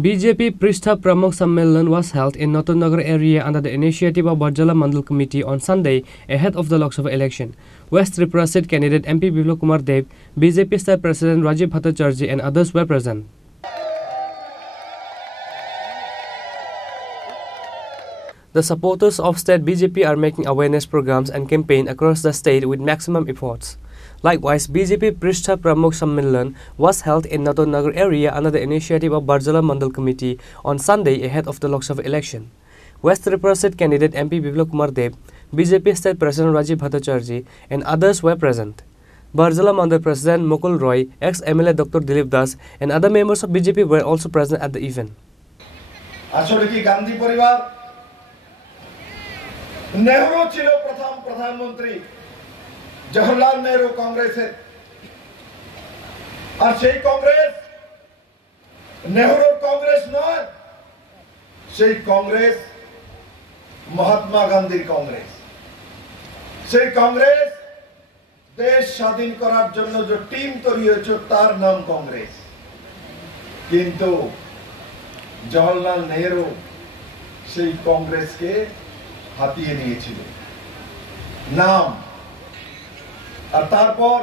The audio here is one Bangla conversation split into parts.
BJP Pristha Pramukh Sammelan was held in Nagar area under the initiative of Barjala Mandal Committee on Sunday ahead of the Lok Sabha election. West Tripura State candidate MP Biplab Kumar Deb, BJP State President Rajiv Bhattacharjee and others were present. The supporters of state BJP are making awareness programs and campaign across the state with maximum efforts. Likewise, BJP Pristha Pramukh Sammelan was held in Nagar area under the initiative of Barjala Mandal Committee on Sunday ahead of the Lok Sabha election. West Tripura State candidate MP Biplab Kumar Deb, BJP State President Rajiv Bhattacharjee and others were present. Barjala Mandal President Mukul Roy, ex-MLA Dr. Dilip Das and other members of BJP were also present at the event. Nehru छिलो प्रथम प्रधानमंत्री जवाहरलाल नेहरू कांग्रेसेर और সেই कांग्रेस नेहरू कांग्रेस नয় সেই कांग्रेस महात्मा गांधी कांग्रेस সেই कांग्रेस देश স্বাধীন করার জন্য যে টিম তৈরি হয়েছে তার নাম कांग्रेस কিন্তু জওহরলাল নেहरू সেই कांग्रेस কে হাতিয়ে নিয়েছিল নাম আর তারপর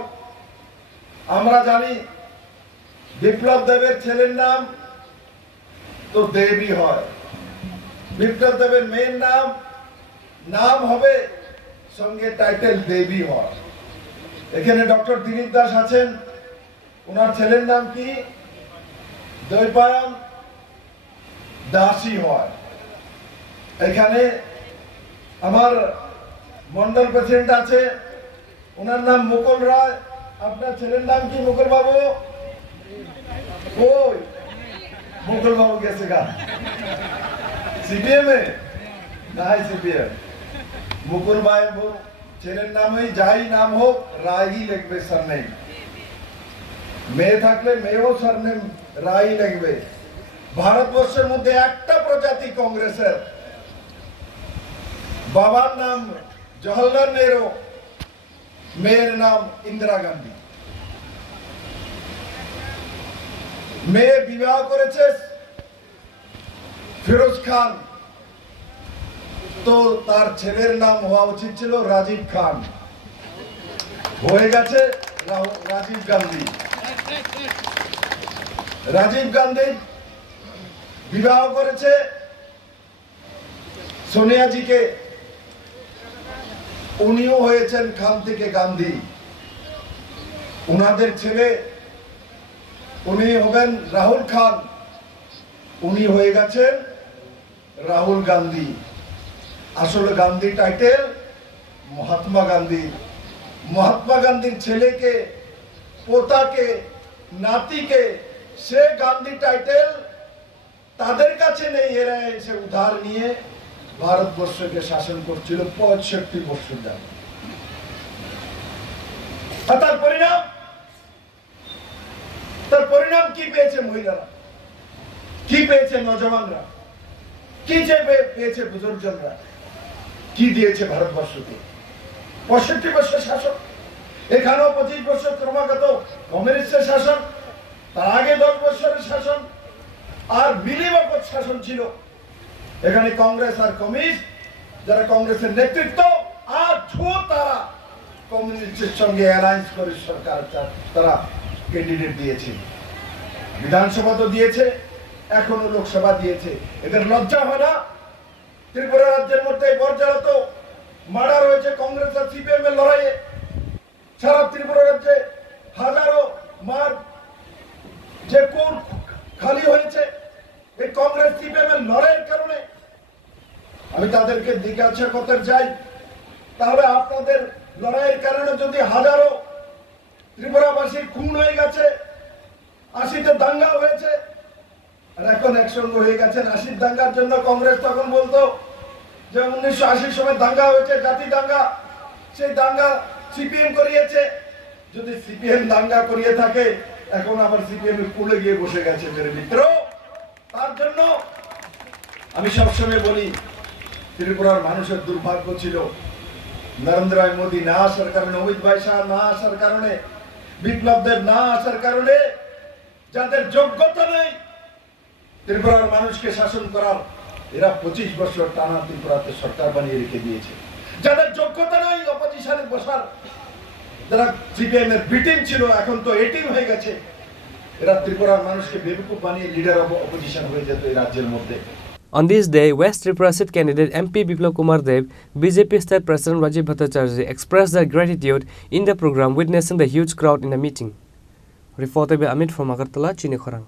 আমরা জানি বিপ্লব দেবের ছেলের নাম তো দেবী হয় বিপ্লব দেবের মেয়ের নাম হবে সঙ্গে টাইটেল দেবী হয় এখানে ডক্টর দিলীপ দাস আছেন ওনার ছেলের নাম কি দৈপায়ন দাসী হয় এখানে আমার মন্ডল প্রেসিডেন্ট আছে ওনার নাম মুকুল রায় আপনার ছেলের নাম কি মুকুল বাবু ওই মুকুল বাবু গেছে গা সিপিএম এ নাই সিপিএম মুকুল বাবু ছেলের নামই যাই নাম হোক রায়ই লিখবে सरनेम মেয়ে থাকলে মেয়েও सरनेम রায়ই লিখবে ভারতবর্ষের মধ্যে একটা প্রজাতি কংগ্রেসের বাবার নাম জওহরলাল নেहरू মেয়ের নাম ইন্দিরা গান্ধী মেয়ে বিবাহ করেছে ফিরোজ খান তো তার ছেলের নাম হওয়া উচিত ছিল রাজীব খান হয়ে গেছে রাজীব গান্ধী রাজীব গান্ধী বিবাহ করেছে সোনিয়া জি কে উনিও হয়েছেন খান থেকে গান্ধী ওনাদের ছেলে উনি হবেন রাহুল খান উনি হয়ে গেছেন রাহুল গান্ধী আসলে গান্ধী টাইটেল মহাত্মা গান্ধীর ছেলেকে পোতাকে নাতিকে সে গান্ধী টাইটেল তাদের কাছে নেই এরা এসে উদ্ধার নিয়ে ভারতবর্ষকে শাসন করছিল 65 বছর ধরে তার পরিণাম কি পেয়েছে মহিলারা কি পেয়েছে নওজওয়ানরা কি পেয়েছে বুজুর্গরা কি দিয়েছে ভারতবর্ষকে 65 বছর শাসন এখানেও 25 বছর ক্রমাগত কমিউনিস্টের শাসন তার আগে 10 বছরের শাসন আর মিলিবাগত শাসন ছিল এখানে কংগ্রেস আর কমিউনিস্ট যারা কংগ্রেসের নেতৃত্ব আর তারা কমিউনিস্টের সঙ্গে অ্যালায়েন্স করে সরকার তারা ক্যান্ডিডেট দিয়েছে বিধানসভা তো দিয়েছে এখনো লোকসভা দিয়েছে এদের লজ্জা হয় না ত্রিপুরা রাজ্যের মধ্যে বর্জলা তো মার্ডার হয়েছে কংগ্রেস আর সিপিএম এর লড়াইয়ে সারা ত্রিপুরা রাজ্যে হাজারো মার যে কোর্ট খালি হয়েছে এই কংগ্রেস সিপিএম এর লড়াইয়ের কারণে আমি তাদেরকে জিজ্ঞাসা করতে চাই তাহলে আপনাদের লড়াইয়ের কারণে যদি হাজারো ত্রিপুরাবাসী খুন হয়ে গেছে 80তে দাঙ্গা হয়েছে আর এখন একসঙ্গে হয়ে গেছেন 80 দাঙ্গার জন্য কংগ্রেস তখন বলতো যে 1980 সময় দাঙ্গা হয়েছে জাতি দাঙ্গা সেই দাঙ্গা সিপিএম করিয়েছে যদি সিপিএম দাঙ্গা করিয়ে থাকে এখন আবার সিপিএম এর কুলে গিয়ে বসে গেছে মেরে মিত্র তার জন্য আমি সবসময় বলি ত্রিপুরার মানুষের দুর্ভাগ্য ছিল নরেন্দ্র মোদী না আসার কারণে অমিত ভাই শাহ না আসার কারণে বিপ্লব দেব না আসার কারণে যাদের যোগ্যতা নেই ত্রিপুরার মানুষকে শাসন করার এরা 25 বছর টানা ত্রিপুরাতে সরকার বানিয়ে রেখে দিয়েছে। যাদের যোগ্যতা নাই অপোজিশনে বসার, যারা সিপিএম এর বিটিম ছিল এখন তো এটিম হয়ে গেছে, এরা ত্রিপুরার মানুষকে বেবকুফ বানিয়ে লিডার অফ অপোজিশন হয়ে যেত এই রাজ্যের মধ্যে। On this day, West Tripura Seat candidate MP Biplab Kumar Dev, BJP State President Rajiv Bhattacharjee expressed their gratitude in the program, witnessing the huge crowd in the meeting. Reported by Amit from Agartala, Chini Khorang.